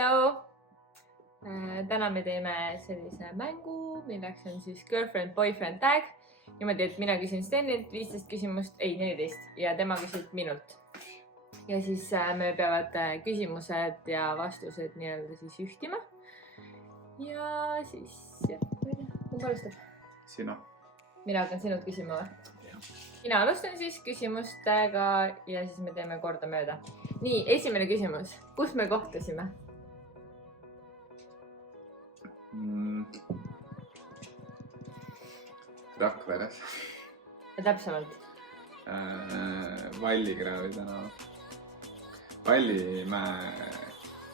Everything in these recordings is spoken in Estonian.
Hello! Täna me teeme sellise mängu, milleks on siis girlfriend, boyfriend tag. Niimoodi, et mina küsin Stenilt 15 küsimust, ei 14 ja tema küsib minult. Ja siis me peavad küsimused ja vastused nii-öelda siis ühtima. Ja siis, jah, kumb alustab? Sina. Mina hakkan sinult küsima või? Mina alustan siis küsimustega ja siis me teeme korda mööda. Nii, esimene küsimus. Kus me kohtusime? Rakveres. Ja täpsemalt? Vallikraavi tänava. Vallimäe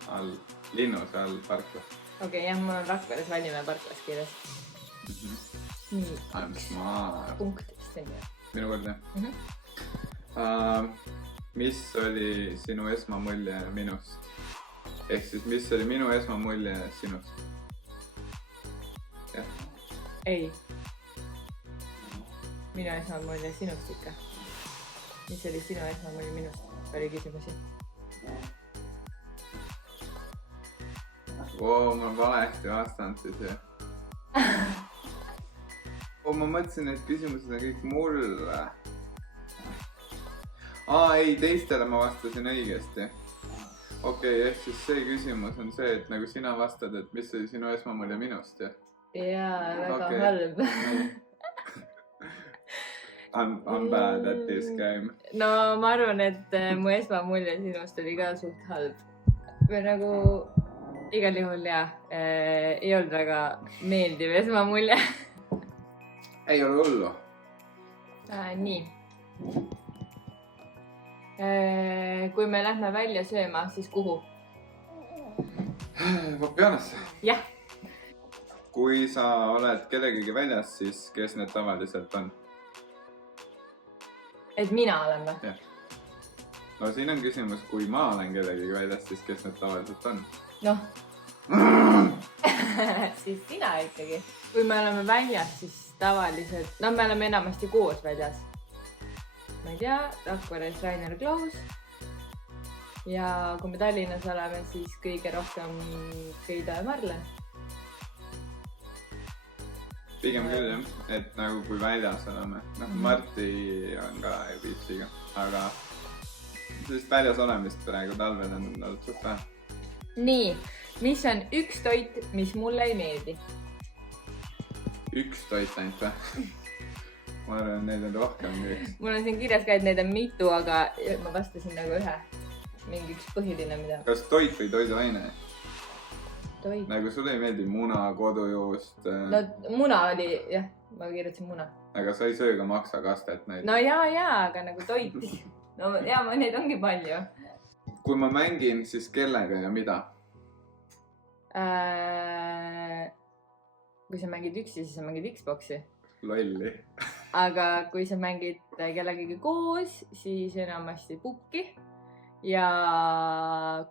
all, Linnuse all parklas. Okei, jah, mul on Rakveres Vallimäe parklas kirjas. Nii, punkt. Minu kord, jah? Mis oli sinu esmamulje minust? Ehk siis, mis oli minu esmamulje sinust? Jah? Ei. Minu esmamulje sinust ikka. Mis oli sinu esmamulje minust? Oli küsimusi. Ma valesti vastanud siis, jah. Ma mõtlesin, et küsimused on kõik mulle. Ei, teistele ma vastasin õigesti. Okei, ehk siis see küsimus on see, et nagu sina vastad, et mis oli sinu esmamulje minust, jah? Jaa, väga halb. I'm bad at this game. No ma arvan, et mu esmamulje sinust oli ka suht halb. Või nagu igal juhul jah, ei olnud väga meeldiv esmamulje. Ei ole hullu. Nii. Kui me lähme välja sööma, siis kuhu? Vapianasse. Jah. Kui sa oled kellegagi väljas, siis kes need tavaliselt on? Et mina olen või? Jah. No siin on küsimus, kui ma olen kellegagi väljas, siis kes need tavaliselt on? Noh. Siis sina ikkagi. Kui me oleme väljas, siis tavaliselt, no me oleme enamasti koos väljas. Ma ei tea, Rakveres Rainer Klaus. Ja kui me Tallinnas oleme, siis kõige rohkem Keida ja Marlen. Pigem küll, jah. Et nagu kui väljas oleme. Marti on ka viitsiga. Aga sellist väljas olemist praegu talvel on olnud suht vähe. Nii, mis on üks toit, mis mulle ei meeldi? Üks toit ainult või? Ma arvan, neid on rohkem kui üks. Mul on siin kirjas ka, et neid on mitu, aga ma vastasin nagu ühe. Mingi üks põhiline, mida. Kas toit või toiduaine? Toit. Nagu sulle ei meeldi muna, kodujuust? No muna oli, jah, ma kirjutasin muna. Aga sa ei söö ka maksakastet neid? No jaa, aga nagu toit. No jaa, neid ongi palju. Kui ma mängin, siis kellega ja mida? Kui sa mängid üksi, siis sa mängid Xboxi. Lolli. Aga kui sa mängid kellegagi koos, siis enamasti Pukki ja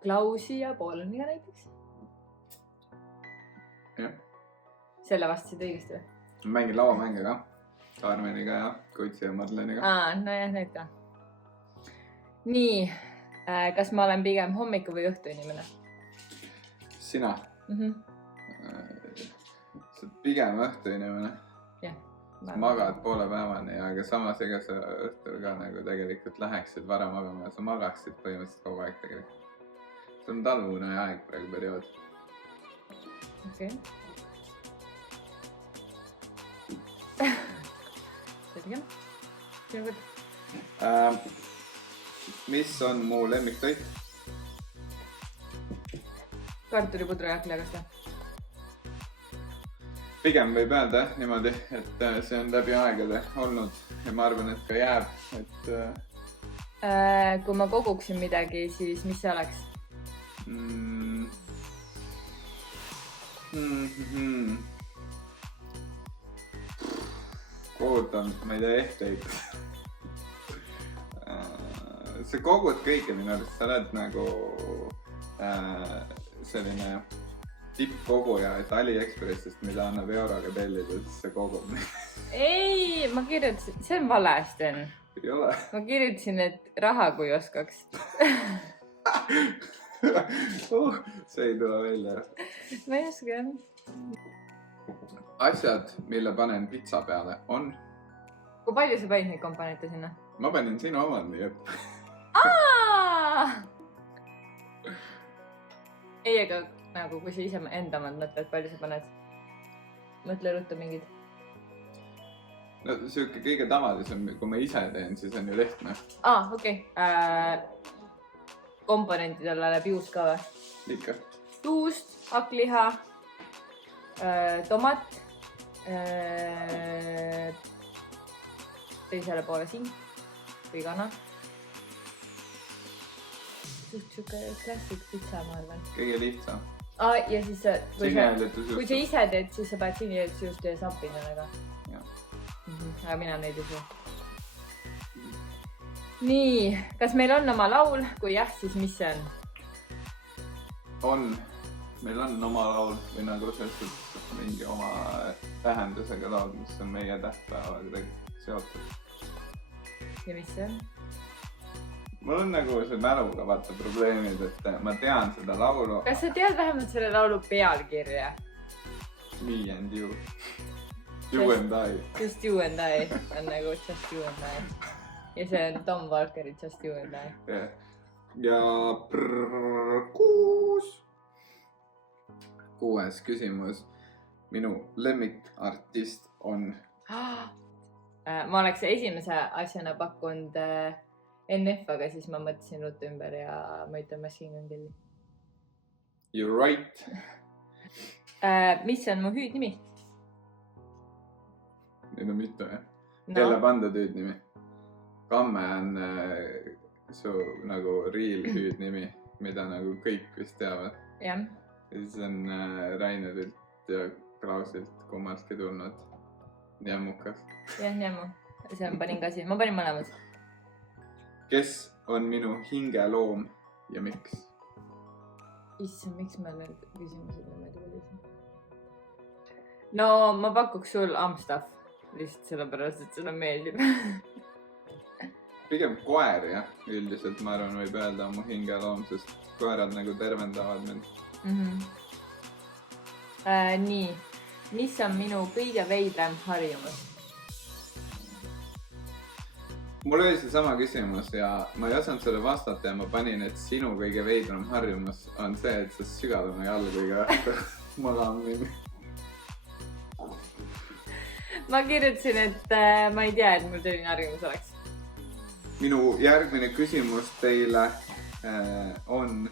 Klausi ja Poolaniga näiteks. Jah. Selle vastasid õigesti või? Ma mängin lauamänge ka. Karmeniga ja Kutsi ja Madleniga. Nojah, need ka. Nii, kas ma olen pigem hommiku või õhtu inimene? Sina? Sa oled pigem õhtu inimene. Jah. Magad poole päevani, aga samas ega sa õhtul ka nagu tegelikult läheksid vara magama ja sa magaksid põhimõtteliselt kogu aeg tegelikult. See on talvune aeg praegu periood. Okei. Selge. Sinu kord. Mis on mu lemmiktoit? Kartulipudru ja haklekas või? Pigem võib öelda niimoodi, et see on läbi aegade olnud ja ma arvan, et ka jääb. Kui ma koguksin midagi, siis mis see oleks? Kogutan, ma ei tea, ehteid. Sa kogud kõike minu arust, sa oled nagu selline tippkoguja, et AliExpressist, mida annab euroga tellida, siis see kogub. Ei, ma kirjutasin, see on vale, Sten. Ei ole. Ma kirjutasin, et raha kui oskaks. See ei tule välja. ma ei oska jah. Asjad, mille panen pitsa peale, on... Kui palju sa panid neid komponente sinna? Ma panin sinu omad, nii et... Ei, aga nagu kui sa ise enda omad mõtled, palju sa paned? Mõtle ruttu mingid. No siuke kõige tavalisem, kui ma ise teen, siis on ju lihtne. Okei. Komponentidele läheb juust ka või? Ikka. Juust, hakkliha, tomat, teisele poole sink või kana. Suht siuke klassik pitsa, ma arvan. Kõige lihtsam. Ja siis kui sa ise teed, siis sa paned sinijätusjuust ja sampinjoniga. Aga mina neid ei saa. Nii, kas meil on oma laul? Kui jah, siis mis see on? On. Meil on oma laul või nagu sellised mingi oma tähendusega laul, mis on meie tähtpäevaga seotud. Ja mis see on? Mul on nagu see mäluga vaata probleemid, et ma tean seda laulu. Kas sa tead vähemalt selle laulu pealkirja? Me and you. You and I. Just you and I on nagu Just you and I. Ja see on Tom Walkeri Just you and I. Ja kuues küsimus. Minu lemmikartist on... Ma oleks esimese asjana pakkunud NF, aga siis ma mõtlesin ruttu ümber ja ma ütlen Machine Gun Kelly. You're right. Mis on mu hüüdnimi? Neid on mitu, jah? Kelle pandud hüüdnimi? Kamme on su nagu real hüüdnimi, mida nagu kõik vist teavad. Jah. Ja siis on Rainerilt ja Klausilt kummaltki tulnud Njammukas. Jah, Njammu. See on panin ka siin. Ma panin mõlemad. Kes on minu hingeloom ja miks? Issand, miks meil need küsimused niimoodi valisin? No, ma pakuks sul Amstaff. Lihtsalt sellepärast, et sulle meeldib. Pigem koer, jah. Üldiselt ma arvan, võib öelda mu hingeloom, sest koerad nagu tervendavad mind. Nii. Mis on minu kõige veidram harjumus? Mul oli see sama küsimus ja ma ei osanud selle vastata ja ma panin, et sinu kõige veidram harjumus on see, et sa sügad oma jalgu iga õhtu magama minna. Ma kirjutasin, et ma ei tea, et mul selline harjumus oleks. Minu järgmine küsimus teile on,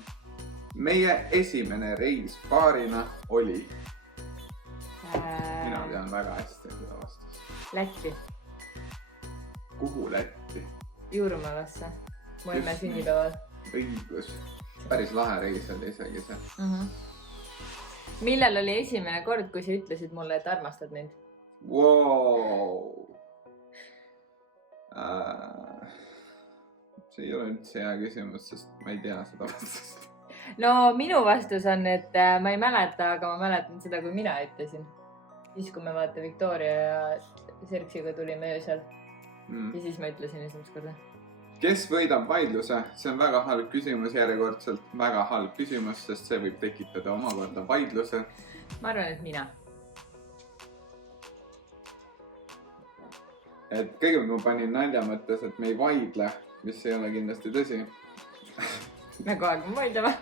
meie esimene reis paarina oli? Mina tean väga hästi seda vastust. Lätti. Kuhu Lätti? Juurumalasse. Mu emme sünnipäeval. Õigus. Päris lahe reis oli isegi see. Millal oli esimene kord, kui sa ütlesid mulle, et armastad mind? Wow. See ei ole üldse hea küsimus, sest ma ei tea seda vastust. No minu vastus on, et ma ei mäleta, aga ma mäletan seda, kui mina ütlesin. Siis, kui me vaata Victoria ja Serksiga tulime öösel. Ja siis ma ütlesin esimest korda. Kes võidab vaidluse? See on väga halb küsimus, järjekordselt väga halb küsimus, sest see võib tekitada omakorda vaidluse. Ma arvan, et mina. Et kõigepealt ma panin nalja mõttes, et me ei vaidle, mis ei ole kindlasti tõsi. Me kogu aeg vaidleme.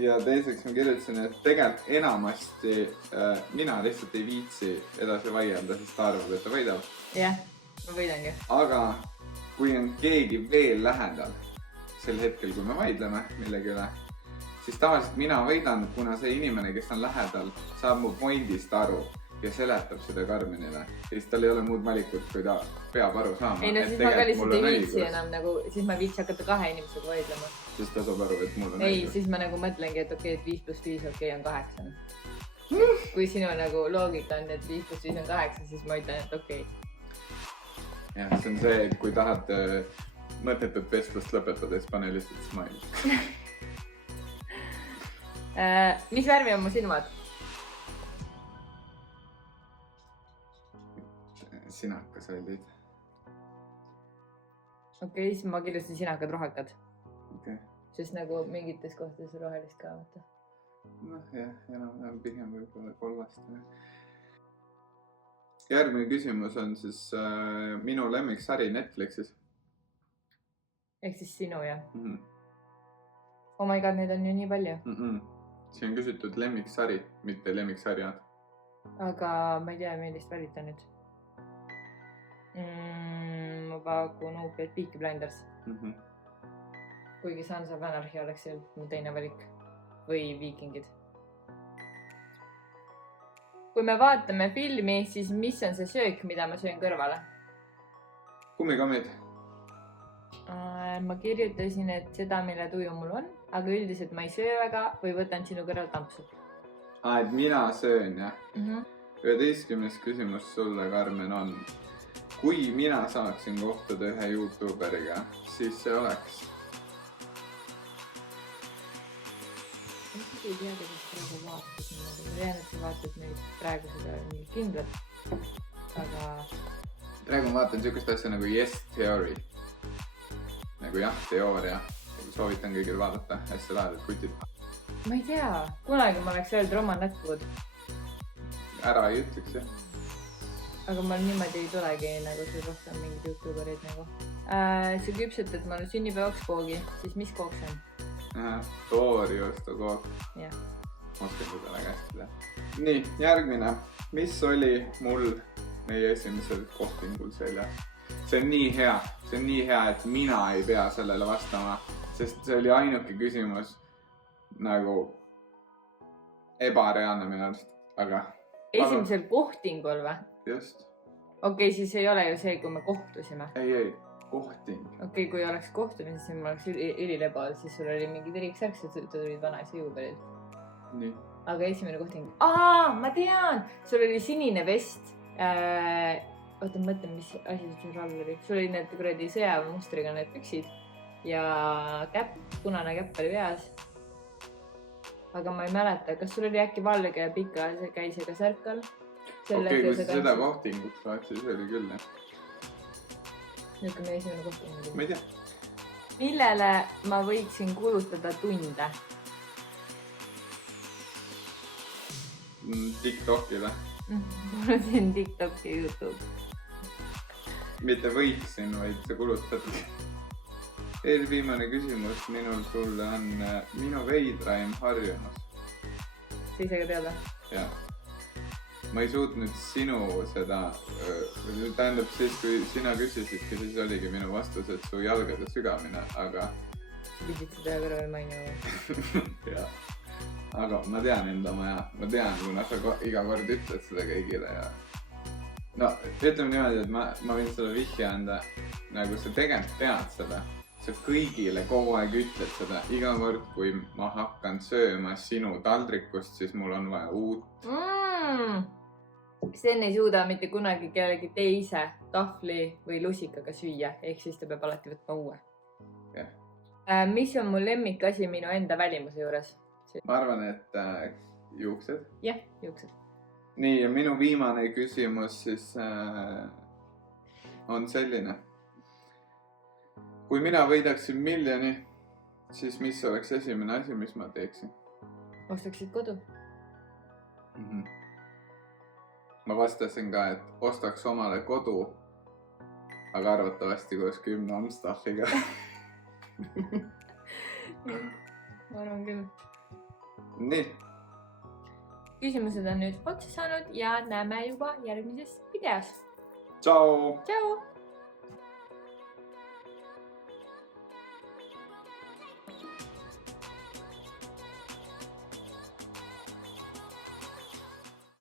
Ja teiseks ma kirjutasin, et tegelikult enamasti mina lihtsalt ei viitsi edasi vaielda, sest ta arvab, et ta võidab. Jah, ma võidangi. Aga kui on keegi veel lähedal sel hetkel, kui me vaidleme millegi üle, siis tavaliselt mina võidan, kuna see inimene, kes on lähedal, saab mu pointist aru ja seletab seda Karmenile. Ja siis tal ei ole muud valikut, kui ta peab aru saama. Ei, no siis ma ka lihtsalt ei viitsi enam nagu, siis ma viitsi hakata kahe inimesega vaidlema. Siis ta saab aru, et mul on õigus. Ei, siis ma nagu mõtlengi, et okei, et 5 + 5 okei on 8. Kui sinu nagu loogika on, et 5 + 5 on 8, siis ma ütlen, et okei. Jah, see on see, et kui tahad mõttetut vestlust lõpetada, siis pane lihtsalt smile. Mis värvi on mu silmad? Sinakas olid. Okei, siis ma kirjutasin sinakad rohekad. Okei. sest nagu mingites kohtades rohelist ka vaata. noh jah, enam-vähem pigem võib-olla kollast. Järgmine küsimus on siis minu lemmiksari Netflixis. Ehk siis sinu jah? Mm-hmm. Oh my god, neid on ju nii palju. Siin on küsitud lemmiksari, mitte lemmiksarjad. Aga ma ei tea, millist valita nüüd. Ma pakun uupid Peaky Blinders. Kuigi Sons of Anarchy oleks mu teine valik. Või Viikingid. Kui me vaatame filmi, siis mis on see söök, mida ma söön kõrvale? Kummikammid. Ma kirjutasin, et seda, mille tuju mul on, aga üldiselt ma ei söö väga või võtan sinu kõrval tampsu. Et mina söön, jah? 11. küsimus sulle, Karmen, on. Kui mina saaksin kohtuda ühe YouTuberiga, siis see oleks. Ma ei tea, kuidas praegu vaatad. Ma tean, et sa vaatad neid praegu seda nii kindlalt, aga... Praegu ma vaatan sellist asja nagu Yes Theory. Nagu jah, teooria. Soovitan kõigil vaadata. Hästi lahedad kutid. Ma ei tea. Kunagi ma oleks öelnud Roman Atwood. Ära ei ütleks, jah. Aga mul niimoodi ei tulegi nagu see rohkem mingid YouTuberid nagu. Sa küpsetad mulle sünnipäevaks koogi. Siis mis kook see on? Ooriosto kook. Jah. Oskan seda väga hästi teha. Nii, järgmine. Mis oli mul meie esimesel kohtingul seljas? See on nii hea, et mina ei pea sellele vastama, sest see oli ainuke küsimus nagu ebareaalne minu arust, aga... Esimesel kohtingul või? Just. Okei, siis ei ole ju see, kui me kohtusime. Ei, kohting. Okei, kui oleks kohtumine, siis ma oleks ülilebal, siis sul oli mingi teriks ärks, et sa tulid vanaisa juubelilt. Nii. Aga esimene kohting... ma tean! Sul oli sinine vest. Oota, mõtlen, mis asi sul all oli. Sul oli need kuradi sõjamustriga need püksid ja käpp, punane käpp oli peas. Aga ma ei mäleta, kas sul oli äkki valge ja pika käisega särk all? Okei, kui sa seda kohtingut vaat, siis oli küll, jah. Nüüd meie esimene kohting oli. Ma ei tea. Millele ma võiksin kulutada tunde? TikTokile. Mul on siin TikTok ja YouTube. Mitte võiksin, vaid sa kulutad. Eelviimane küsimus minul sulle on minu veidraim harjumus. Sa ise ka teada? Jah. Ma ei suutnud sinu seda, tähendab siis, kui sina küsisidki, siis oligi minu vastus, et su jalgade sügamine, aga... Sa pidid seda kõrval mainima. Jah. Aga ma tean enda maja. Ma tean, kuna sa iga kord ütled seda kõigile ja... No, ütleme niimoodi, et ma võin selle vihje anda, nagu sa tegelikult tead seda. Sa kõigile kogu aeg ütled seda. Iga kord, kui ma hakkan sööma sinu taldrikust, siis mul on vaja uut. Sten ei suuda mitte kunagi kellegi teise tahvli või lusikaga süüa, ehk siis ta peab alati võtma uue. Yeah. Mis on mu lemmikasi minu enda välimuse juures? Ma arvan, et juuksed. Jah, juuksed. Nii, ja minu viimane küsimus siis on selline. Kui mina võidaksin miljoni, siis mis oleks esimene asi, mis ma teeksin? Ostaksid kodu? Ma vastasin ka, et ostaks omale kodu, aga arvatavasti koos 10 Amstaffiga. Ma arvan küll. Nii. Küsimused on nüüd otsa saanud ja näeme juba järgmises videos. Tšau! Tšau!